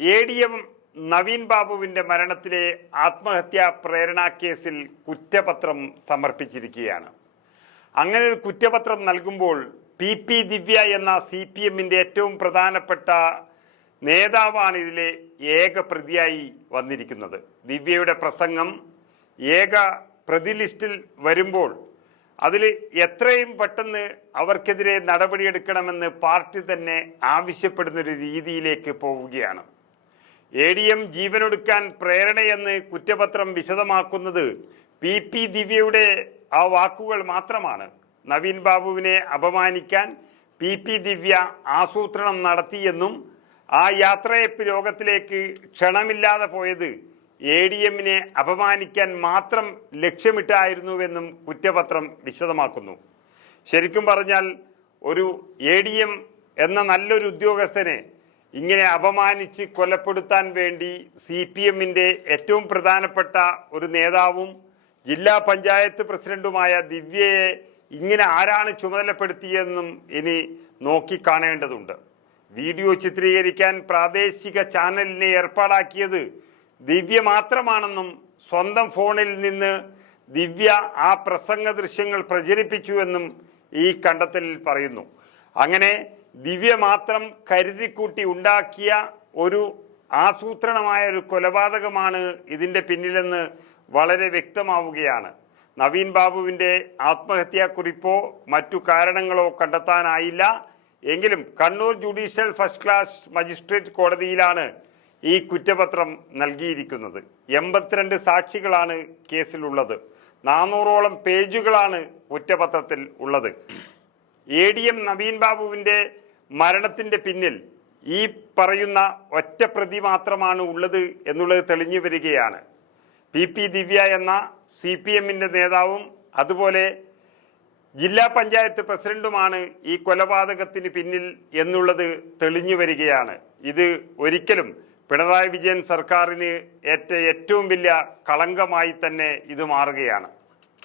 ADM Naveen ബാബുവിന്റെ മരണത്തിലെ ആത്മഹത്യാ പ്രേരണാ കേസിൽ കുറ്റപത്രം സമർപ്പിച്ചിരിക്കുകയാണ്. അങ്ങനെ ഒരു കുറ്റപത്രം നൽകുമ്പോൾ PP ദിവ്യ എന്ന CPMന്റെ ഏറ്റവും പ്രധാനപ്പെട്ട നേതാവാണ് ഇതിലെ ഏക പ്രതിയായി വന്നിരിക്കുന്നത്. ദിവ്യയുടെ പ്രസംഗം ഏക പ്രതി ലിസ്റ്റിൽ വരുമ്പോൾ അതിൽ എത്രയും പെട്ടെന്ന് അവർക്കെതിരെ നടപടിയെടുക്കണമെന്ന് പാർട്ടി തന്നെ ആവശ്യപ്പെടുന്നൊരു രീതിയിലേക്ക് പോവുകയാണ്. ADM ജീവനൊടുക്കാൻ പ്രേരണയെന്ന് കുറ്റപത്രം വിശദമാക്കുന്നത് PP ദിവ്യയുടെ ആ വാക്കുകൾ മാത്രമാണ്. നവീൻ ബാബുവിനെ അപമാനിക്കാൻ PP ദിവ്യ ആസൂത്രണം നടത്തിയെന്നും ആ യാത്രയപ്പ് യോഗത്തിലേക്ക് ക്ഷണമില്ലാതെ പോയത് ADMനെ അപമാനിക്കാൻ മാത്രം ലക്ഷ്യമിട്ടായിരുന്നുവെന്നും കുറ്റപത്രം വിശദമാക്കുന്നു. ശരിക്കും പറഞ്ഞാൽ ഒരു ADM എന്ന നല്ലൊരു ഉദ്യോഗസ്ഥനെ ഇങ്ങനെ അപമാനിച്ച് കൊലപ്പെടുത്താൻ വേണ്ടി CPMന്റെ ഏറ്റവും പ്രധാനപ്പെട്ട ഒരു നേതാവും ജില്ലാ പഞ്ചായത്ത് പ്രസിഡന്റുമായ ദിവ്യയെ ഇങ്ങനെ ആരാണ് ചുമതലപ്പെടുത്തിയെന്നും ഇനി നോക്കിക്കാണേണ്ടതുണ്ട്. വീഡിയോ ചിത്രീകരിക്കാൻ പ്രാദേശിക ചാനലിനെ ഏർപ്പാടാക്കിയത് ദിവ്യ മാത്രമാണെന്നും സ്വന്തം ഫോണിൽ നിന്ന് ദിവ്യ ആ പ്രസംഗ ദൃശ്യങ്ങൾ പ്രചരിപ്പിച്ചുവെന്നും ഈ കണ്ടെത്തലിൽ പറയുന്നു. അങ്ങനെ ദിവ്യ മാത്രം കരുതിക്കൂട്ടി ഉണ്ടാക്കിയ ഒരു ആസൂത്രണമായ ഒരു കൊലപാതകമാണ് ഇതിൻ്റെ പിന്നിലെന്ന് വളരെ വ്യക്തമാവുകയാണ്. നവീൻ ബാബുവിൻ്റെ ആത്മഹത്യാക്കുറിപ്പോ മറ്റു കാരണങ്ങളോ കണ്ടെത്താനായില്ല. എങ്കിലും Kannur judicial first class magistrate കോടതിയിലാണ് ഈ കുറ്റപത്രം നൽകിയിരിക്കുന്നത്. 82 സാക്ഷികളാണ് കേസിലുള്ളത്. 400ഓളം പേജുകളാണ് കുറ്റപത്രത്തിൽ ഉള്ളത്. ADM നവീൻ ബാബുവിൻ്റെ മരണത്തിൻ്റെ പിന്നിൽ ഈ പറയുന്ന ഒറ്റ പ്രതി മാത്രമാണ് ഉള്ളത് എന്നുള്ളത് തെളിഞ്ഞു വരികയാണ്. PP ദിവ്യ എന്ന CPMന്റെ നേതാവും അതുപോലെ ജില്ലാ പഞ്ചായത്ത് പ്രസിഡന്റുമാണ് ഈ കൊലപാതകത്തിന് പിന്നിൽ എന്നുള്ളത് തെളിഞ്ഞു വരികയാണ്. ഇത് ഒരിക്കലും പിണറായി വിജയൻ സർക്കാരിന് ഏറ്റവും വലിയ കളങ്കമായി തന്നെ ഇത് മാറുകയാണ്.